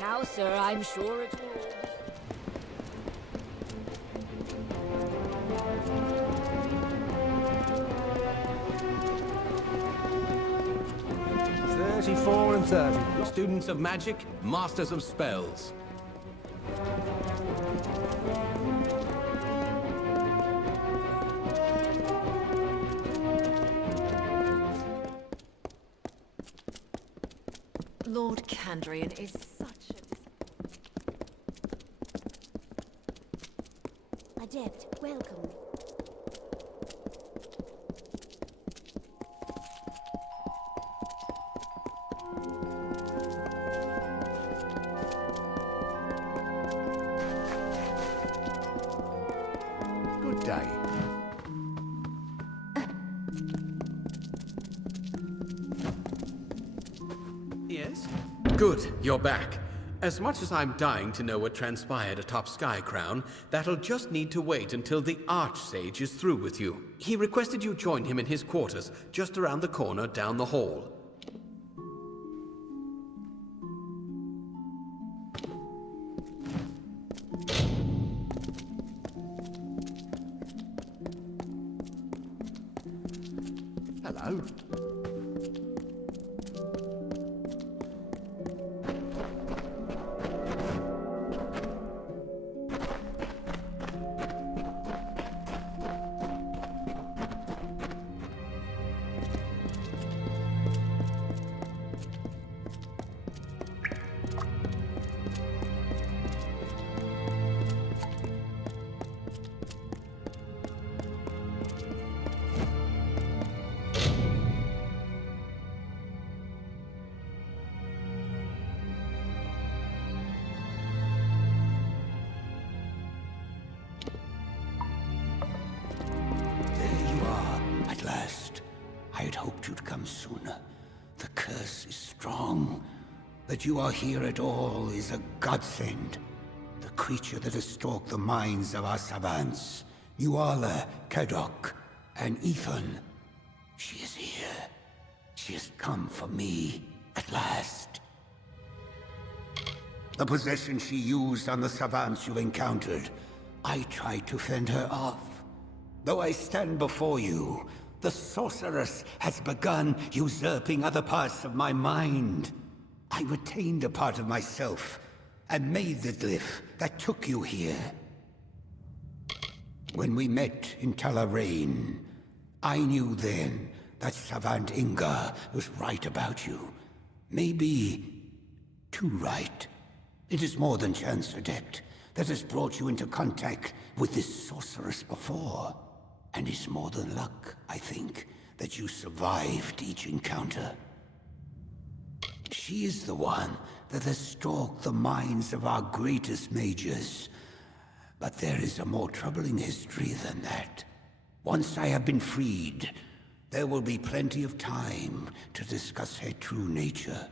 Now, sir, I'm sure it will. 34 and 30. Students of magic, masters of spells. Lord Candrian is such a... Adept, welcome. Good day. Yes? Good, you're back. As much as I'm dying to know what transpired atop Sky Crown, that'll just need to wait until the Archsage is through with you. He requested you join him in his quarters, just around the corner down the hall. Hello. I had hoped you'd come sooner. The curse is strong. That you are here at all is a godsend. The creature that has stalked the minds of our savants, Nuala, Kadok, and Ethan. She is here. She has come for me, at last. The possession she used on the savants you encountered, I tried to fend her off. Though I stand before you, the sorceress has begun usurping other parts of my mind. I retained a part of myself, and made the glyph that took you here. When we met in Talarain, I knew then that Savant Inga was right about you. Maybe too right. It is more than chance, Adept, that has brought you into contact with this sorceress before. And it's more than luck, I think, that you survived each encounter. She is the one that has stalked the minds of our greatest mages. But there is a more troubling history than that. Once I have been freed, there will be plenty of time to discuss her true nature.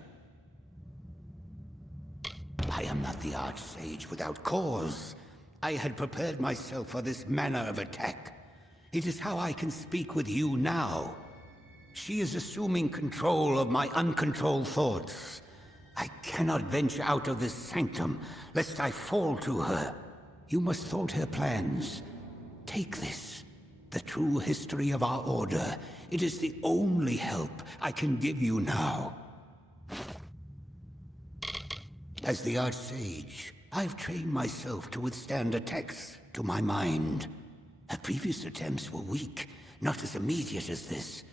I am not the Archsage without cause. I had prepared myself for this manner of attack. It is how I can speak with you now. She is assuming control of my uncontrolled thoughts. I cannot venture out of this sanctum, lest I fall to her. You must thwart her plans. Take this, the true history of our order. It is the only help I can give you now. As the Archsage, I've trained myself to withstand attacks to my mind. Her previous attempts were weak, not as immediate as this.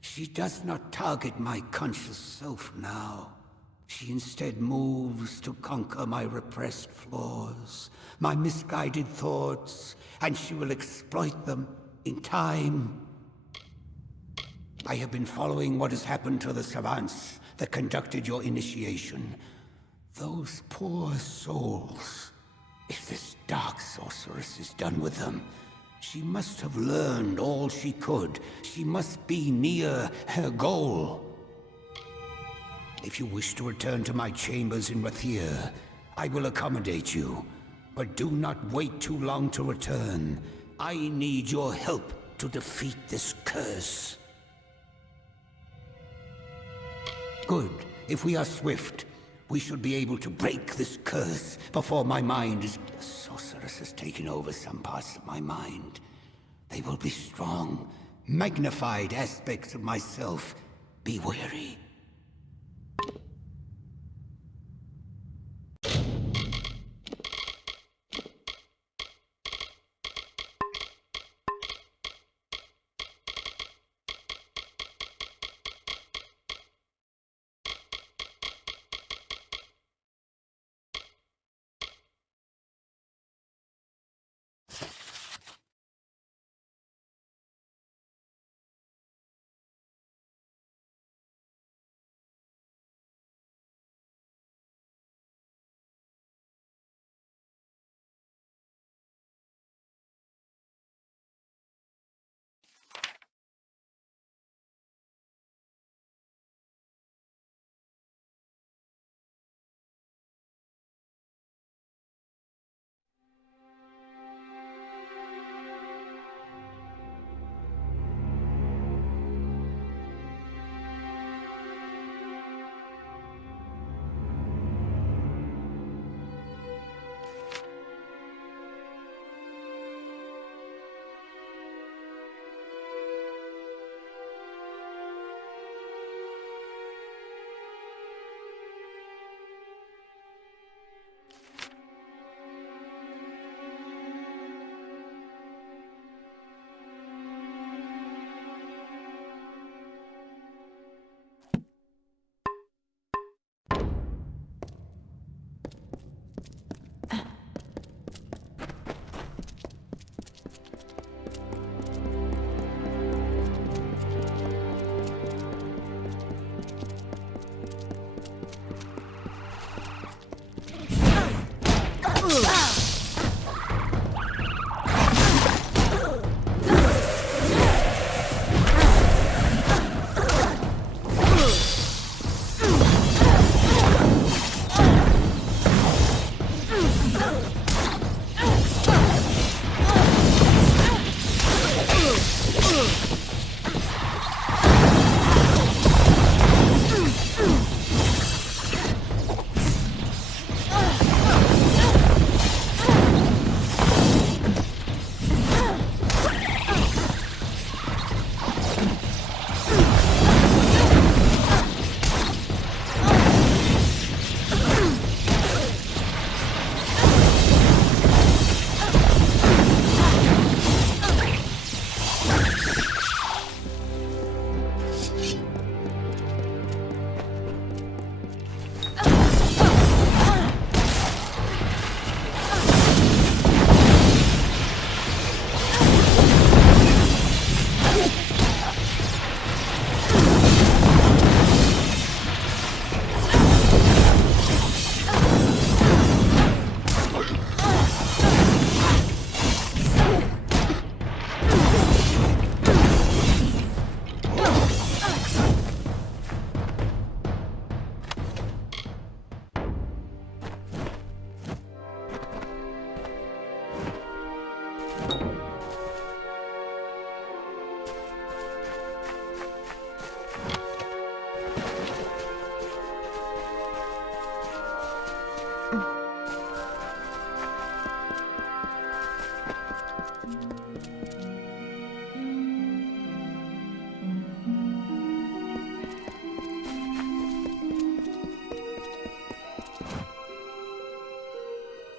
She does not target my conscious self now. She instead moves to conquer my repressed flaws, my misguided thoughts, and she will exploit them in time. I have been following what has happened to the savants that conducted your initiation. Those poor souls. If this dark sorceress is done with them, She must have learned all she could. She must be near her goal. If you wish to return to my chambers in Rathir, I will accommodate you. But do not wait too long to return. I need your help to defeat this curse. Good. If we are swift, we should be able to break this curse before my mind is... The sorceress has taken over some parts of my mind. They will be strong, magnified aspects of myself. Be wary.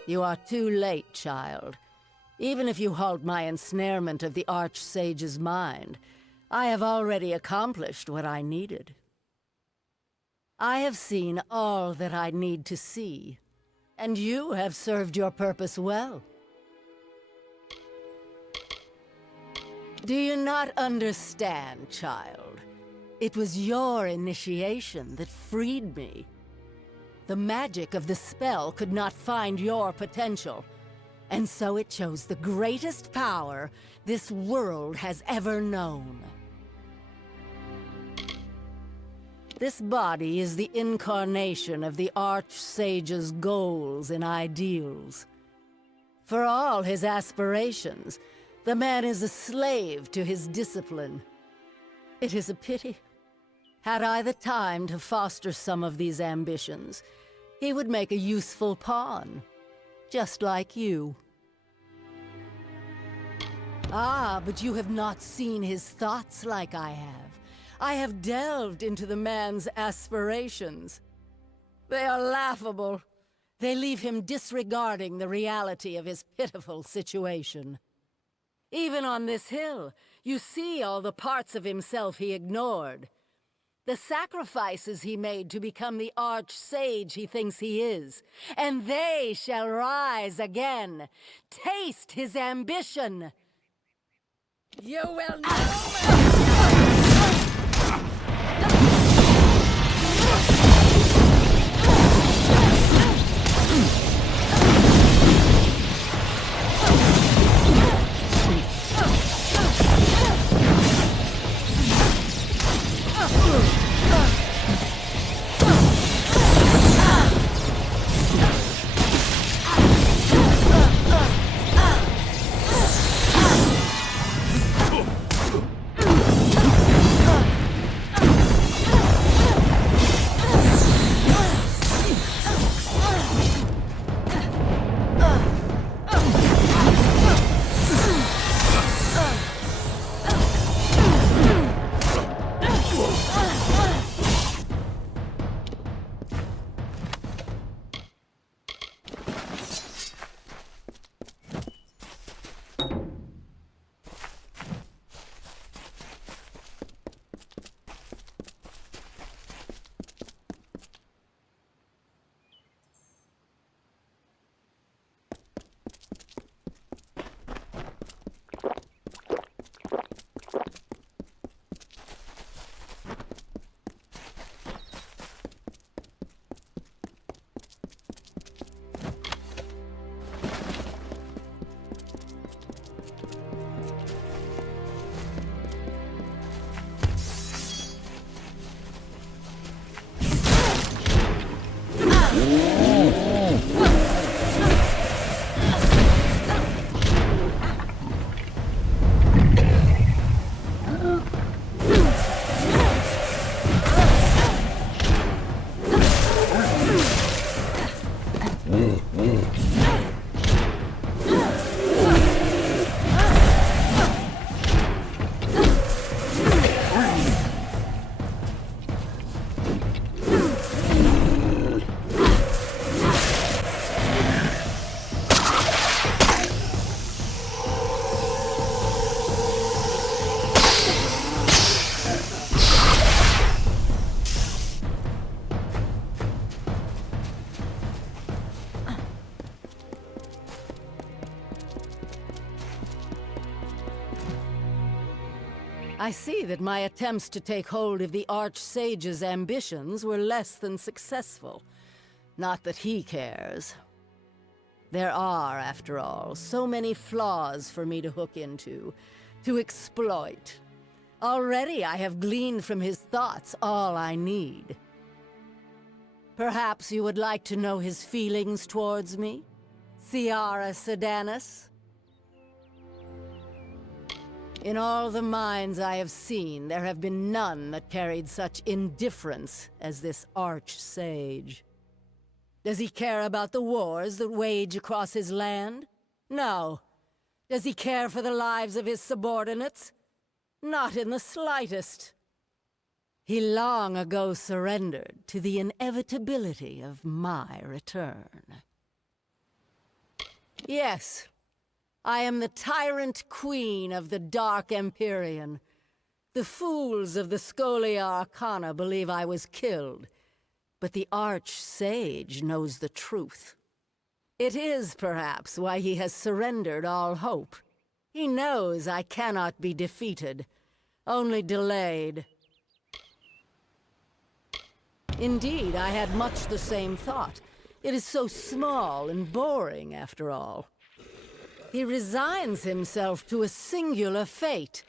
You are too late, child. Even if you halt my ensnarement of the Archsage's mind, I have already accomplished what I needed. I have seen all that I need to see, and you have served your purpose well. Do you not understand, child? It was your initiation that freed me. The magic of the spell could not find your potential. And so it chose the greatest power this world has ever known. This body is the incarnation of the Archsage's goals and ideals. For all his aspirations, the man is a slave to his discipline. It is a pity. Had I the time to foster some of these ambitions, he would make a useful pawn, just like you. Ah, but you have not seen his thoughts like I have. I have delved into the man's aspirations. They are laughable. They leave him disregarding the reality of his pitiful situation. Even on this hill, you see all the parts of himself he ignored. The sacrifices he made to become the Archsage he thinks he is. And they shall rise again. Taste his ambition. You will know. I see that my attempts to take hold of the Archsage's ambitions were less than successful. Not that he cares. There are, after all, so many flaws for me to hook into, to exploit. Already I have gleaned from his thoughts all I need. Perhaps you would like to know his feelings towards me, Ciara Sedanus? In all the minds I have seen, there have been none that carried such indifference as this Archsage. Does he care about the wars that wage across his land? No. Does he care for the lives of his subordinates? Not in the slightest. He long ago surrendered to the inevitability of my return. Yes. I am the tyrant queen of the Dark Empyrean. The fools of the Scholia Arcana believe I was killed, but the Archsage knows the truth. It is, perhaps, why he has surrendered all hope. He knows I cannot be defeated, only delayed. Indeed, I had much the same thought. It is so small and boring, after all. He resigns himself to a singular fate,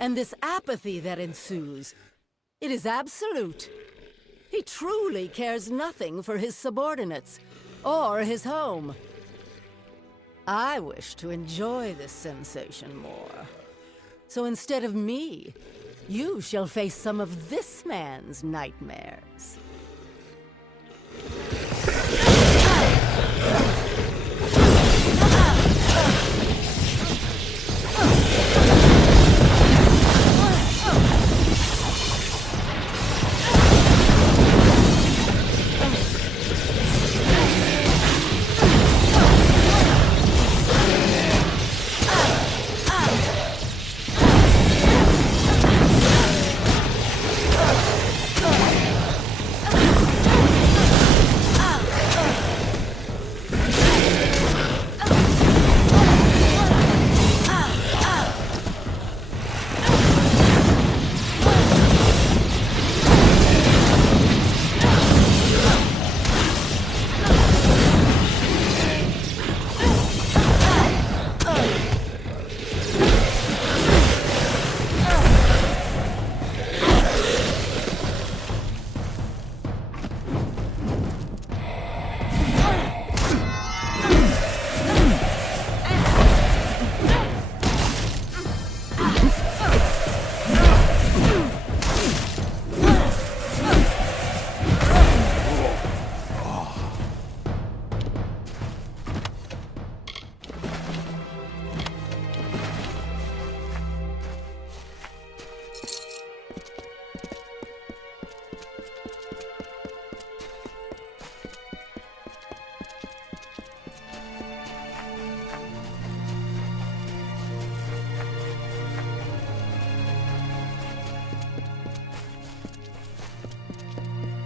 and this apathy that ensues, it is absolute. He truly cares nothing for his subordinates, or his home. I wish to enjoy this sensation more. So instead of me, you shall face some of this man's nightmares.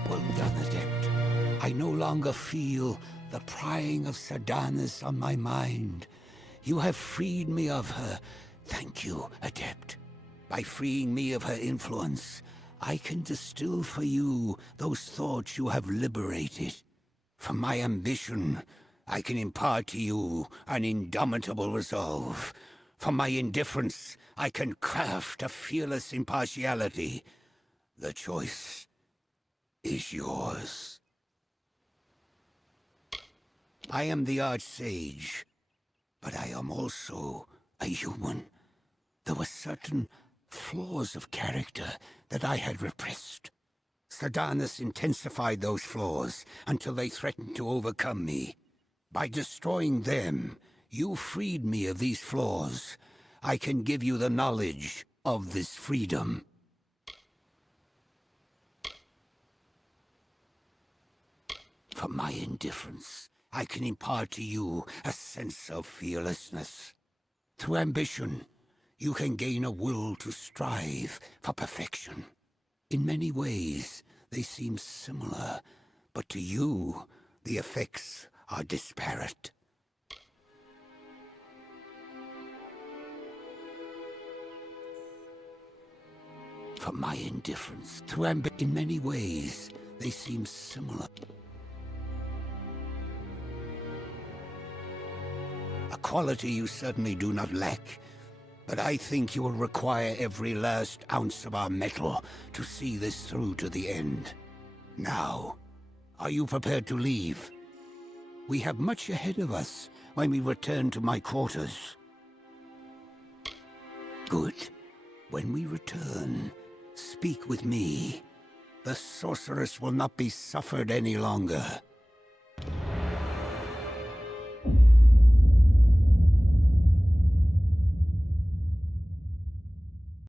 Well done, Adept. I no longer feel the prying of Sardanis on my mind. You have freed me of her. Thank you, Adept. By freeing me of her influence, I can distill for you those thoughts you have liberated. From my ambition, I can impart to you an indomitable resolve. From my indifference, I can craft a fearless impartiality. The choice is yours. I am the Archsage, but I am also a human. There were certain flaws of character that I had repressed. Sardanis intensified those flaws until they threatened to overcome me. By destroying them, you freed me of these flaws. I can give you the knowledge of this freedom. From my indifference, I can impart to you a sense of fearlessness. Through ambition, you can gain a will to strive for perfection. In many ways, they seem similar, but to you, the effects are disparate. From my indifference, through ambition, in many ways, they seem similar. A quality you certainly do not lack, but I think you will require every last ounce of our metal to see this through to the end. Now, are you prepared to leave? We have much ahead of us when we return to my quarters. Good. When we return, speak with me. The sorceress will not be suffered any longer.